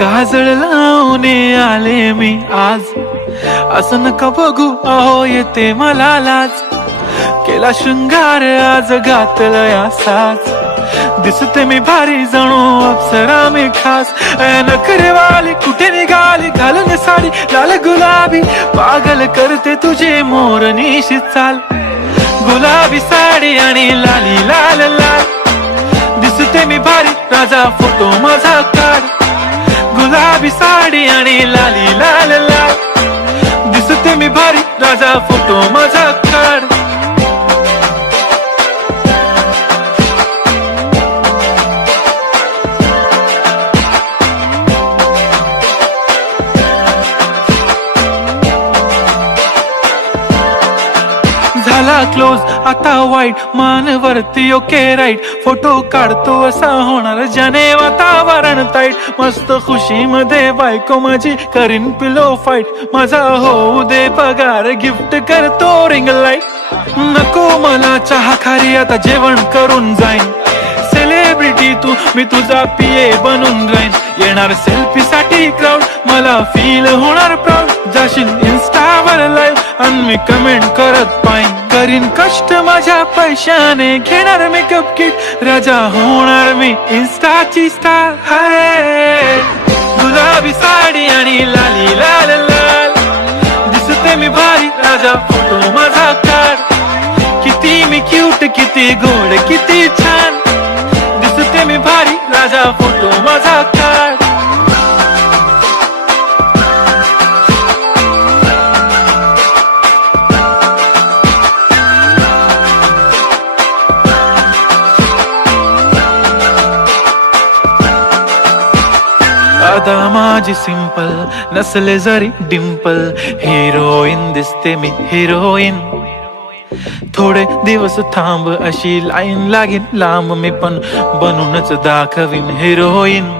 काजळ लावून आले मी आज, असं नका बघू अहो येते मला लाज. केला शृंगार आज घातलंय असाच, दिसते मी भारी जणू अप्सरा मी खास. नखरेवाली कुठे निघाली घालून साडी लाल गुलाबी, पागल करते तुझे मोरनीशी चाल. गुलाबी साडी आणि लाली लाल लाल, दिसते मी भारी राजा फोटो माझा काढ. गुलाबी साडी आणि लाली लाल लाल, दिसते मी भारी राजा फोटो माझा काढ. झाला क्लोज आता वाईट, मान वरती ओके राईट. फोटो काढतो असा होणार ज्याने वातावरण ताईट. मस्त खुशी मध्ये बायको माझी करीन पिलो फाईट. माझा होऊ दे पगार गिफ्ट करतो रिंग लाईट. नको मला चहा खारी आता जेवण करून जाईन. सेलिब्रिटी तू मी तुझा पिये बनून राहीन. येणार सेल्फी साठी क्राऊड मला फील होणार प्राऊड. जाशील इन्स्टावर लाईव्ह आणि मी कमेंट करत पाईन. करीन कष्ट माझ्या पैशाने घेणार मेकअप किट. राजा होणार मी इन्स्टाची स्टार. हाय गुलाबी साडी आणि लाली लाल लाल, दिसते मी भारी राजा फोटो माझा काढ. किती मी क्यूट किती गोड किती छान, दिसते मी भारी राजा फोटो माझा काढ. आता माझी सिंपल नसले जरी डिंपल, हिरोईन दिसते मी हिरोईन. थोडे दिवस थांब अशी लाईन लागेल लांब, मी पण बनूनच दाखवीन हिरोईन.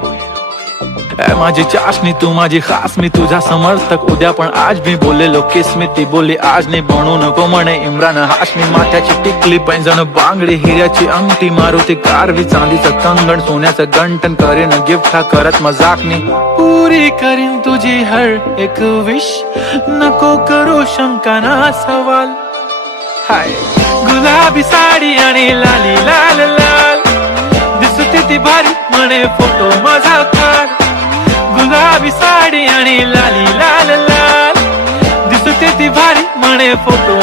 माझी चाशनी तू माझी खास, मी तुझा समर्थक उद्या पण आज मी बोलेलो किस मी. ती बोली आज नाही बनू नको म्हणे इम्रान हाशमी. माथ्याची टिकली पैंजण बांगडी हिऱ्याची अंगठी, मारुती कारवी चांदीचं कंगण सोन्याचं गंटन. करीन गिफ्ट हा करत मजाकनी, पुरी करीन तुझी हर एक विश. नको करू शंका ना सवाल. हाय गुलाबी साडी आणि लाली लाल लाल, दिसते ती भारी म्हणे फोटो माझा काढ. गुलाबी साडी आणि लाली लाल लाल, दिसते ती भारी म्हणे फोटो